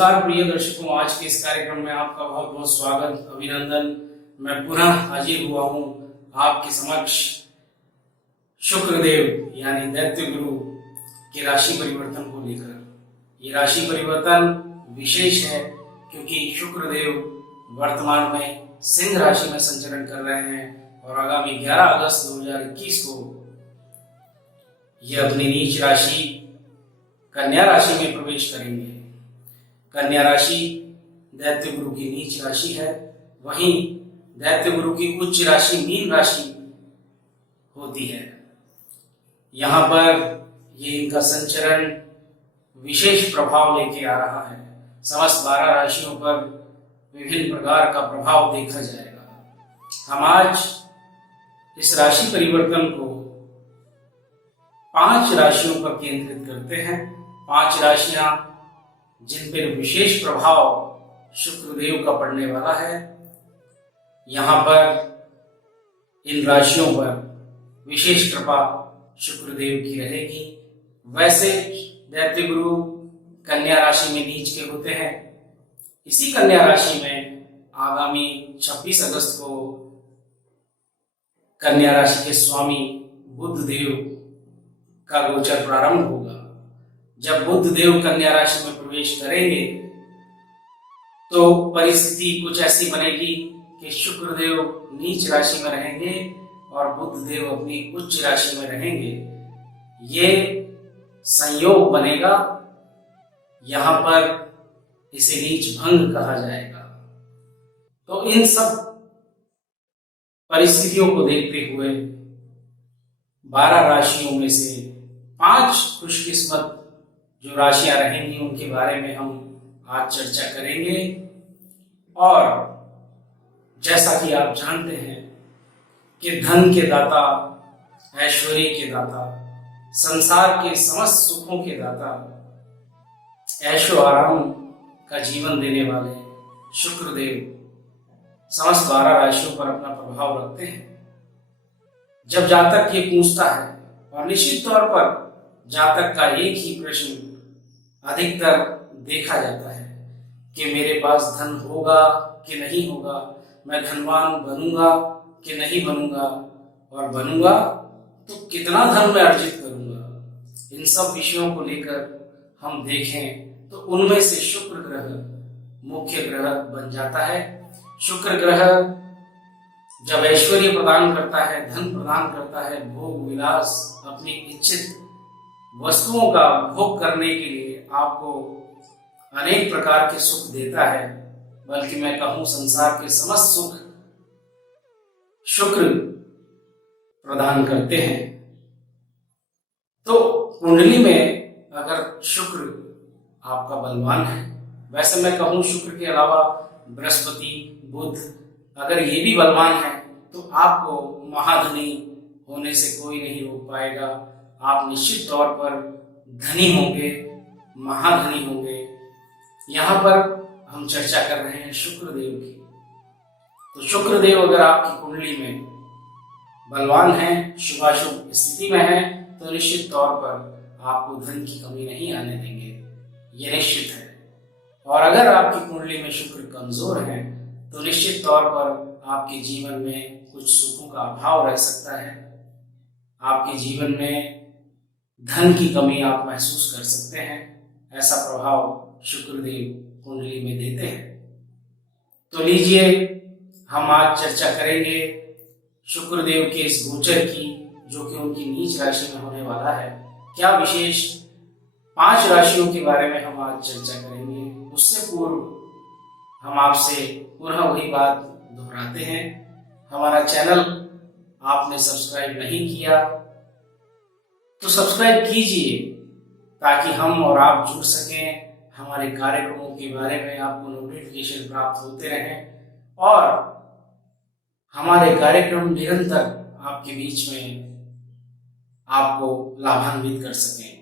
नमस्कार प्रिय दर्शकों, आज के इस कार्यक्रम में आपका बहुत बहुत स्वागत, अभिनंदन। मैं पुनः हाजिर हुआ हूँ आपके समक्ष शुक्रदेव यानी दैत्य गुरु के राशि परिवर्तन को लेकर। ये राशि परिवर्तन विशेष है क्योंकि शुक्रदेव वर्तमान में सिंह राशि में संचरण कर रहे हैं और आगामी 11 अगस्त 2021 को ये अपनी नीच राशि कन्या राशि में प्रवेश करेंगे। कन्या राशि दैत्य गुरु की नीच राशि है, वहीं दैत्य गुरु की उच्च राशि मीन राशि होती है। यहाँ पर ये इनका संचरण विशेष प्रभाव लेके आ रहा है। समस्त 12 राशियों पर विभिन्न प्रकार का प्रभाव देखा जाएगा। हम आज इस राशि परिवर्तन को 5 राशियों पर केंद्रित करते हैं। 5 राशियां जिन पर विशेष प्रभाव शुक्रदेव का पड़ने वाला है। यहाँ पर इन राशियों पर विशेष कृपा शुक्रदेव की रहेगी। वैसे दैत्य गुरु कन्या राशि में नीच के होते हैं। इसी कन्या राशि में आगामी 26 अगस्त को कन्या राशि के स्वामी बुध देव का गोचर प्रारंभ होगा। जब बुध देव कन्या राशि में प्रवेश करेंगे तो परिस्थिति कुछ ऐसी बनेगी कि शुक्रदेव नीच राशि में रहेंगे और बुध देव अपनी उच्च राशि में रहेंगे। ये संयोग बनेगा, यहाँ पर इसे नीच भंग कहा जाएगा। तो इन सब परिस्थितियों को देखते हुए 12 राशियों में से 5 खुशकिस्मत जो राशियां रहेंगी उनके बारे में हम आज चर्चा करेंगे। और जैसा कि आप जानते हैं कि धन के दाता, ऐश्वर्य के दाता, संसार के समस्त सुखों के दाता, ऐशो आराम का जीवन देने वाले शुक्रदेव समस्त 12 राशियों पर अपना प्रभाव रखते हैं। जब जातक ये पूछता है, और निश्चित तौर पर जातक का एक ही प्रश्न अधिकतर देखा जाता है कि मेरे पास धन होगा कि नहीं होगा, मैं धनवान बनूंगा कि नहीं बनूंगा, और बनूंगा तो कितना धन मैं अर्जित करूंगा। इन सब विषयों को लेकर हम देखें तो उनमें से शुक्र ग्रह मुख्य ग्रह बन जाता है। शुक्र ग्रह जब ऐश्वर्य प्रदान करता है, धन प्रदान करता है, भोग विलास, अपनी इच्छित वस्तुओं का भोग करने के लिए आपको अनेक प्रकार के सुख देता है, बल्कि मैं कहूं संसार के समस्त सुख शुक्र प्रदान करते हैं। तो कुंडली में अगर शुक्र आपका बलवान है, वैसे मैं कहूं शुक्र के अलावा बृहस्पति, बुध अगर ये भी बलवान है तो आपको महाधनी होने से कोई नहीं रोक पाएगा। आप निश्चित तौर पर धनी होंगे, महाधनी होंगे। यहाँ पर हम चर्चा कर रहे हैं शुक्रदेव की। तो शुक्रदेव अगर आपकी कुंडली में बलवान है, शुभाशुभ स्थिति में है, तो निश्चित तौर पर आपको धन की कमी नहीं आने देंगे, ये निश्चित है। और अगर आपकी कुंडली में शुक्र कमजोर है तो निश्चित तौर पर आपके जीवन में कुछ सुखों का अभाव रह सकता है। आपके जीवन में धन की कमी आप महसूस कर सकते हैं। ऐसा प्रभाव शुक्रदेव कुंडली में देते हैं। तो लीजिए हम आज चर्चा करेंगे शुक्रदेव के इस गोचर की, जो कि उनकी नीच राशि में होने वाला है। क्या विशेष 5 राशियों के बारे में हम आज चर्चा करेंगे। उससे पूर्व हम आपसे पुनः वही बात दोहराते हैं, हमारा चैनल आपने सब्सक्राइब नहीं किया तो सब्सक्राइब कीजिए ताकि हम और आप जुड़ सकें, हमारे कार्यक्रमों के बारे में आपको नोटिफिकेशन प्राप्त होते रहें और हमारे कार्यक्रम निरंतर आपके बीच में आपको लाभान्वित कर सकें।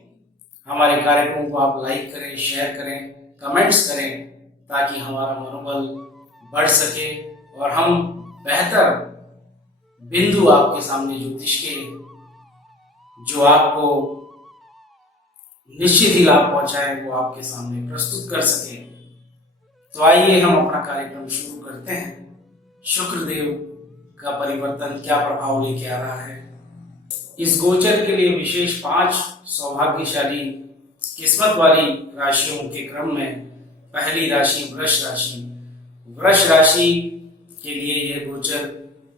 हमारे कार्यक्रमों को आप लाइक करें, शेयर करें, कमेंट्स करें ताकि हमारा मनोबल बढ़ सके और हम बेहतर बिंदु आपके सामने ज्योतिष के जो आपको निश्चित ही लाभ पहुंचाए वो आपके सामने प्रस्तुत कर सके। तो आइए हम अपना कार्यक्रम शुरू करते हैं। शुक्र देव का परिवर्तन क्या प्रभाव लेके आ रहा है। इस गोचर के लिए विशेष 5 सौभाग्यशाली किस्मत वाली राशियों के क्रम में पहली राशि वृष राशि। वृष राशि के लिए यह गोचर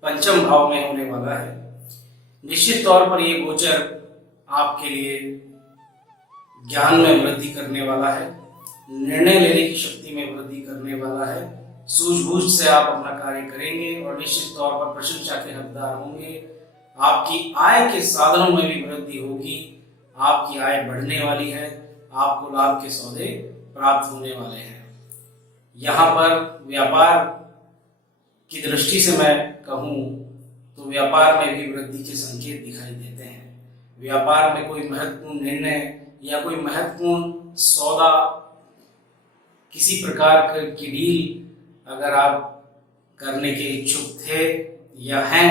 पंचम भाव में होने वाला है। निश्चित तौर पर यह गोचर आपके लिए ज्ञान में वृद्धि करने वाला है, निर्णय लेने की शक्ति में वृद्धि करने वाला है। सूझबूझ से आप अपना कार्य करेंगे और निश्चित तौर पर प्रशंसा के हकदार होंगे। आपकी आय के साधनों में भी वृद्धि होगी। आपकी आय बढ़ने वाली है। आपको लाभ के सौदे प्राप्त होने वाले हैं। यहाँ पर व्यापार की दृष्टि से मैं कहूँ तो व्यापार में भी वृद्धि के संकेत दिखाई देते हैं। व्यापार में कोई महत्वपूर्ण निर्णय या कोई महत्वपूर्ण सौदा, किसी प्रकार की डील अगर आप करने के इच्छुक थे या हैं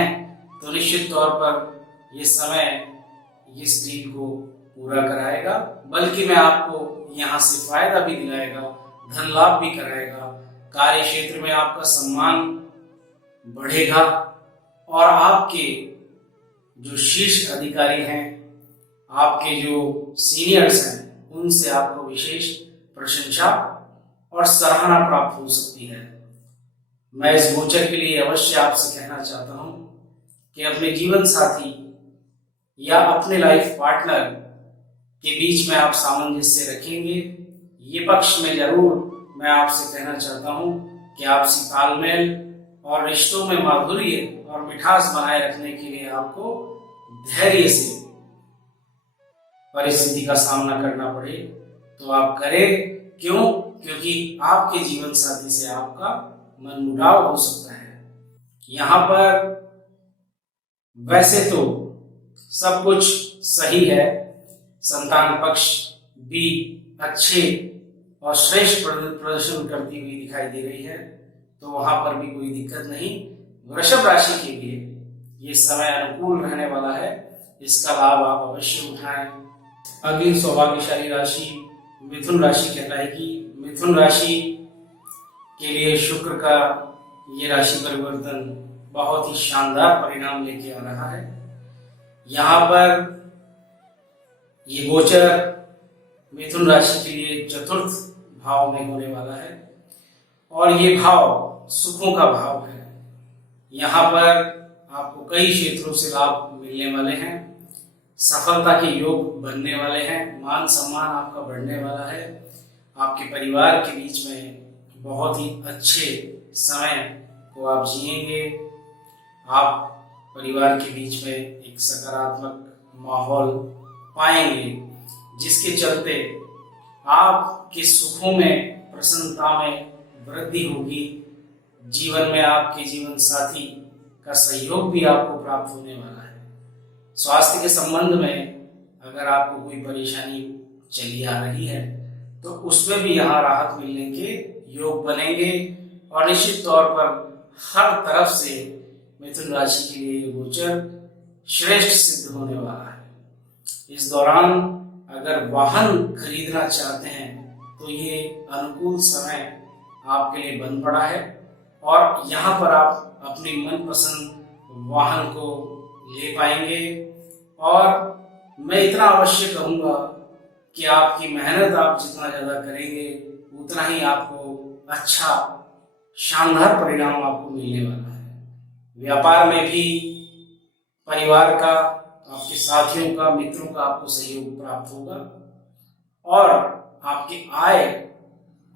तो निश्चित तौर पर ये समय इस डील को पूरा कराएगा, बल्कि मैं आपको यहाँ से फायदा भी दिलाएगा, धन लाभ भी कराएगा। कार्य क्षेत्र में आपका सम्मान बढ़ेगा और आपके जो शीर्ष अधिकारी हैं, आपके जो सीनियर्स हैं, उनसे आपको विशेष प्रशंसा और सराहना प्राप्त हो सकती है। मैं इस गोचर के लिए अवश्य आपसे कहना चाहता हूं कि अपने जीवन साथी या अपने लाइफ पार्टनर के बीच में आप सामंजस्य रखेंगे। ये पक्ष में जरूर मैं आपसे कहना चाहता हूं कि आपसी तालमेल और रिश्तों में माधुर्य और मिठास बनाए रखने के लिए आपको धैर्य से परिस्थिति का सामना करना पड़े तो आप करें। क्यों? क्योंकि आपके जीवन साथी से आपका मनमुटाव हो सकता है। यहाँ पर वैसे तो सब कुछ सही है, संतान पक्ष भी अच्छे और श्रेष्ठ प्रदर्शन करती हुई दिखाई दे रही है, तो वहां पर भी कोई दिक्कत नहीं। वृषभ राशि के लिए ये समय अनुकूल रहने वाला है, इसका लाभ आप अवश्य उठाएं। अगली सौभाग्यशाली राशि मिथुन राशि कहलाएगी। मिथुन राशि के लिए शुक्र का ये राशि परिवर्तन बहुत ही शानदार परिणाम लेके आ रहा है। यहाँ पर ये गोचर मिथुन राशि के लिए चतुर्थ भाव में होने वाला है और ये भाव सुखों का भाव है। यहाँ पर आपको कई क्षेत्रों से लाभ मिलने वाले हैं, सफलता के योग बनने वाले हैं, मान सम्मान आपका बढ़ने वाला है। आपके परिवार के बीच में बहुत ही अच्छे समय को आप जिएंगे। आप परिवार के बीच में एक सकारात्मक माहौल पाएंगे, जिसके चलते आपके सुखों में, प्रसन्नता में वृद्धि होगी। जीवन में आपके जीवन साथी का सहयोग भी आपको प्राप्त होने वाला है। स्वास्थ्य के संबंध में अगर आपको कोई परेशानी चली आ रही है तो उसमें भी यहाँ राहत मिलने के योग बनेंगे और निश्चित तौर पर हर तरफ से मिथुन राशि के लिए गोचर श्रेष्ठ सिद्ध होने वाला है। इस दौरान अगर वाहन खरीदना चाहते हैं तो ये अनुकूल समय आपके लिए बन पड़ा है और यहाँ पर आप अपनी मनपसंद वाहन को ले पाएंगे। और मैं इतना अवश्य कहूँगा कि आपकी मेहनत आप जितना ज़्यादा करेंगे उतना ही आपको अच्छा शानदार परिणाम आपको मिलने वाला है। व्यापार में भी परिवार का, आपके साथियों का, मित्रों का आपको सहयोग प्राप्त होगा और आपकी आय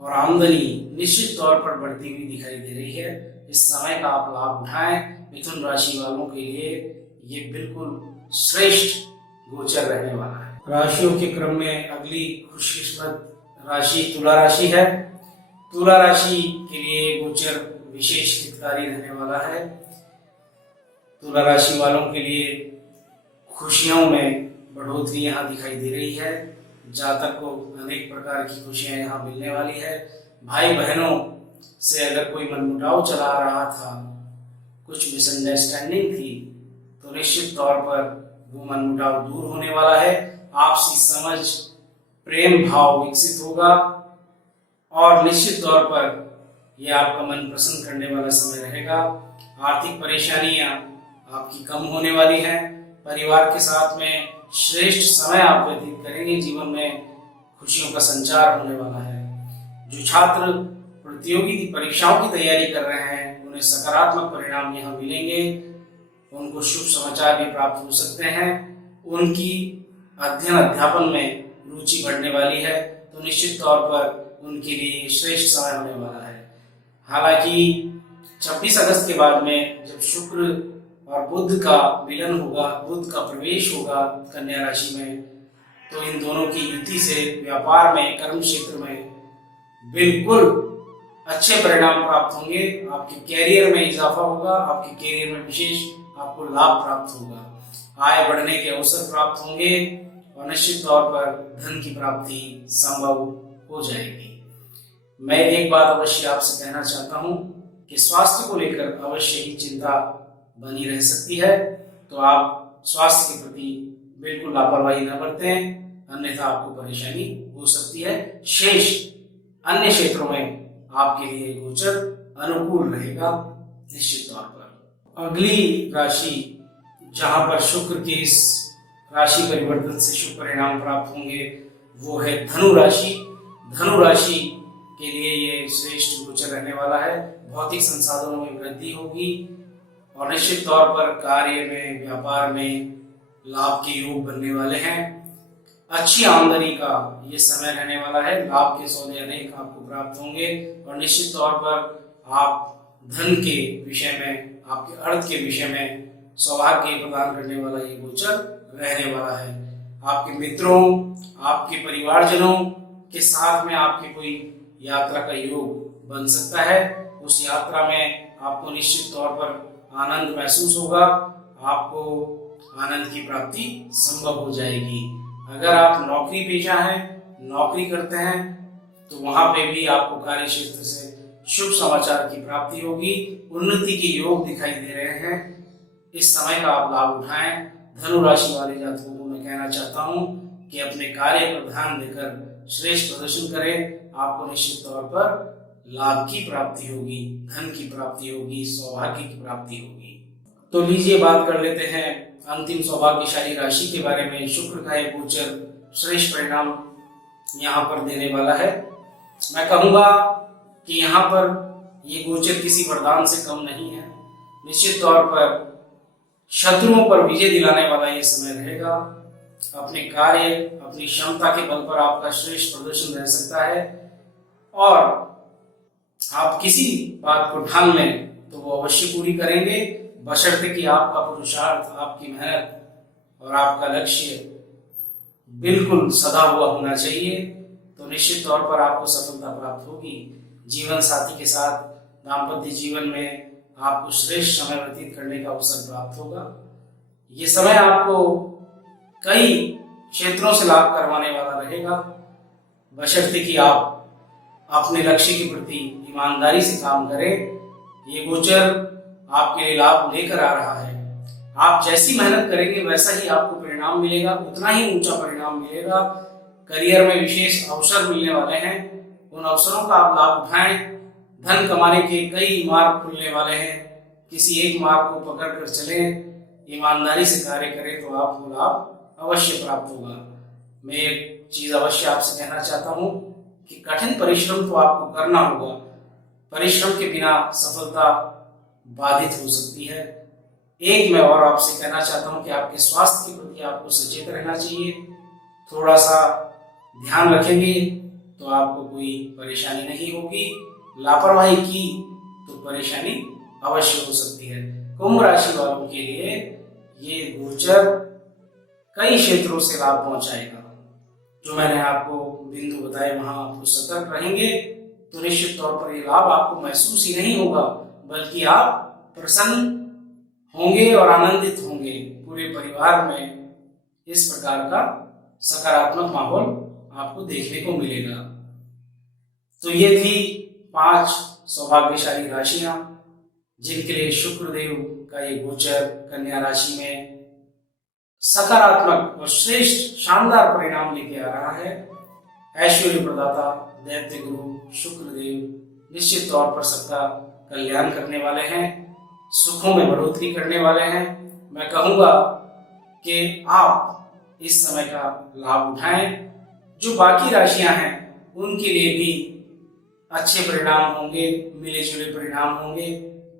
और आमदनी निश्चित तौर पर बढ़ती हुई दिखाई दे रही है। इस समय का आप लाभ उठाएं। मिथुन राशि वालों के लिए ये बिल्कुल श्रेष्ठ गोचर रहने वाला है। राशियों के क्रम में अगली खुशकिस्मत राशि तुला राशि है। तुला राशि के लिए गोचर विशेष हितकारी रहने वाला है। तुला राशि वालों के लिए खुशियों में बढ़ोतरी यहाँ दिखाई दे रही है। जातक को अनेक प्रकार की खुशियां यहाँ मिलने वाली है। भाई बहनों से अगर कोई मनमुटाव चला आ रहा था, कुछ मिसअंडरस्टैंडिंग थी, तो निश्चित तौर पर वो मनमुटाव दूर होने वाला है। आपसी समझ, प्रेम भाव विकसित होगा और निश्चित तौर पर ये आपका मन प्रसन्न करने वाला समय रहेगा। आर्थिक परेशानियां आपकी कम होने वाली हैं। परिवार के साथ में श्रेष्ठ समय आप व्यतीत करेंगे। जीवन में खुशियों का संचार होने वाला है। जो छात्र प्रतियोगी परीक्षाओं की तैयारी कर रहे हैं उन्हें सकारात्मक परिणाम यहाँ मिलेंगे। उनको शुभ समाचार भी प्राप्त हो सकते हैं। उनकी अध्ययन अध्यापन में रुचि बढ़ने वाली है, तो निश्चित तौर पर उनके लिए श्रेष्ठ समय होने वाला है। हालांकि 26 अगस्त के बाद में जब शुक्र और बुध का मिलन होगा, बुध का प्रवेश होगा कन्या राशि में, तो इन दोनों की युति से व्यापार में, कर्म क्षेत्र में बिल्कुल अच्छे परिणाम प्राप्त होंगे। आपके कैरियर में इजाफा होगा, आपके कैरियर में विशेष आपको लाभ प्राप्त होगा। आय बढ़ने के अवसर प्राप्त होंगे और निश्चित तौर पर धन की प्राप्ति संभव हो जाएगी। मैं एक बात अवश्य आपसे कहना चाहता हूं कि स्वास्थ्य को लेकर अवश्य ही चिंता बनी रह सकती है, तो आप स्वास्थ्य के प्रति बिल्कुल लापरवाही न बरतें, अन्यथा आपको परेशानी हो सकती है। शेष अन्य क्षेत्रों में आपके लिए गोचर अनुकूल रहेगा निश्चित तौर पर। अगली राशि जहां पर शुक्र के इस राशि परिवर्तन से शुभ परिणाम प्राप्त होंगे वो है धनु राशि। धनु राशि के लिए ये श्रेष्ठ गोचर रहने वाला है। भौतिक संसाधनों में वृद्धि होगी और निश्चित तौर पर कार्य में, व्यापार में लाभ के योग बनने वाले हैं। अच्छी आमदनी का ये समय रहने वाला है। लाभ के सौदे अनेक आपको प्राप्त होंगे और निश्चित तौर पर आप धन के विषय में, आपके अर्थ के विषय में सौभाग्य प्रदान करने वाला ये गोचर रहने वाला है। आपके मित्रों, आपके परिवारजनों के साथ में आपके कोई यात्रा का योग बन सकता है। उस यात्रा में आपको निश्चित तौर पर आनंद महसूस होगा, आपको आनंद की प्राप्ति संभव हो जाएगी। अगर आप नौकरी पेशा हैं, नौकरी करते हैं, तो वहां पे भी आपको कार्य क्षेत्र से शुभ समाचार की प्राप्ति होगी। उन्नति के योग दिखाई दे रहे हैं। इस समय का आप लाभ उठाएं। धनु राशि वाले जातकों को मैं कहना चाहता हूं कि अपने कार्य पर ध्यान देकर श्रेष्ठ प्रदर्शन करें। आपको निश्चित तौर पर लाभ की प्राप्ति होगी, धन की प्राप्ति होगी, सौभाग्य की प्राप्ति होगी। तो लीजिए बात कर लेते हैं अंतिम सौभाग्यशाली राशि के बारे में। शुक्र का एक गोचर श्रेष्ठ परिणाम यहाँ पर देने वाला है। मैं कहूंगा कि यहाँ पर ये गोचर किसी वरदान से कम नहीं है। निश्चित तौर पर शत्रुओं पर विजय दिलाने वाला ये समय रहेगा। अपने कार्य, अपनी क्षमता के बल पर आपका श्रेष्ठ प्रदर्शन रह सकता है और आप किसी बात को ठान लें तो वो अवश्य पूरी करेंगे, बशर्ते कि आपका पुरुषार्थ, आपकी मेहनत और आपका लक्ष्य बिल्कुल सदा हुआ होना चाहिए। तो निश्चित तौर पर आपको सफलता प्राप्त होगी। जीवन साथी के साथ दाम्पत्य जीवन में आपको श्रेष्ठ समय व्यतीत करने का अवसर प्राप्त होगा। ये समय आपको कई क्षेत्रों से लाभ करवाने वाला रहेगा, बशर्ते कि आप अपने लक्ष्य के प्रति ईमानदारी से काम करें। ये गोचर आपके लिए लाभ लेकर आ रहा है। आप जैसी मेहनत करेंगे वैसा ही आपको परिणाम मिलेगा, उतना ही ऊंचा परिणाम मिलेगा। करियर में विशेष अवसर मिलने वाले हैं, उन अवसरों का आप लाभ उठाएं। धन कमाने के कई मार्ग खुलने वाले हैं। किसी एक मार्ग को पकड़ कर चलें, ईमानदारी से कार्य करें तो आपको लाभ अवश्य प्राप्त होगा। मैं एक चीज अवश्य आपसे कहना चाहता हूं कि कठिन परिश्रम तो आपको करना होगा। परिश्रम के बिना सफलता बाधित हो सकती है। एक मैं और आपसे कहना चाहता हूं कि आपके स्वास्थ्य के प्रति आपको सचेत रहना चाहिए। थोड़ा सा ध्यान रखेंगे तो आपको कोई परेशानी नहीं होगी। लापरवाही की तो परेशानी अवश्य हो सकती है। कुंभ राशि वालों के लिए ये गोचर कई क्षेत्रों से लाभ पहुंचाएगा। जो मैंने आपको बिंदु बताए वहां आपको सतर्क रहेंगे तो निश्चित तौर पर ये लाभ आपको महसूस ही नहीं होगा, बल्कि आप प्रसन्न होंगे और आनंदित होंगे। पूरे परिवार में इस प्रकार का सकारात्मक माहौल आपको देखने को मिलेगा। तो ये थी 5 सौभाग्यशाली राशियां जिनके लिए शुक्रदेव का ये गोचर कन्या राशि में सकारात्मक और श्रेष्ठ शानदार परिणाम लेके आ रहा है। ऐश्वर्य प्रदाता दैत्य गुरु शुक्रदेव निश्चित तौर पर सबका कल्याण करने वाले हैं, सुखों में बढ़ोतरी करने वाले हैं। मैं कहूँगा कि आप इस समय का लाभ उठाएं। जो बाकी राशियां हैं उनके लिए भी अच्छे परिणाम होंगे, मिले जुले परिणाम होंगे,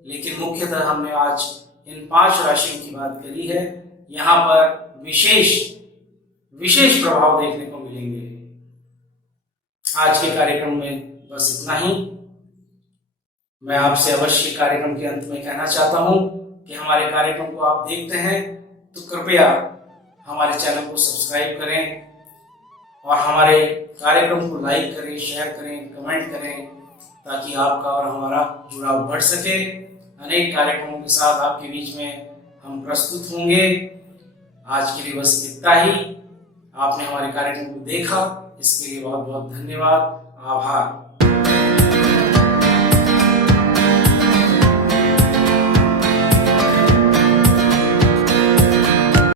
लेकिन मुख्यतः हमने आज इन 5 राशियों की बात करी है। यहाँ पर विशेष प्रभाव देखने को मिलेंगे। आज के कार्यक्रम में बस इतना ही। मैं आपसे अवश्य कार्यक्रम के अंत में कहना चाहता हूं कि हमारे कार्यक्रम को आप देखते हैं तो कृपया हमारे चैनल को सब्सक्राइब करें और हमारे कार्यक्रम को लाइक करें, शेयर करें, कमेंट करें, ताकि आपका और हमारा जुड़ाव बढ़ सके। अनेक कार्यक्रमों के साथ आपके बीच में हम प्रस्तुत होंगे। आज के लिए बस इतना ही। आपने हमारे कार्यक्रम को देखा, इसके लिए बहुत बहुत धन्यवाद, आभार।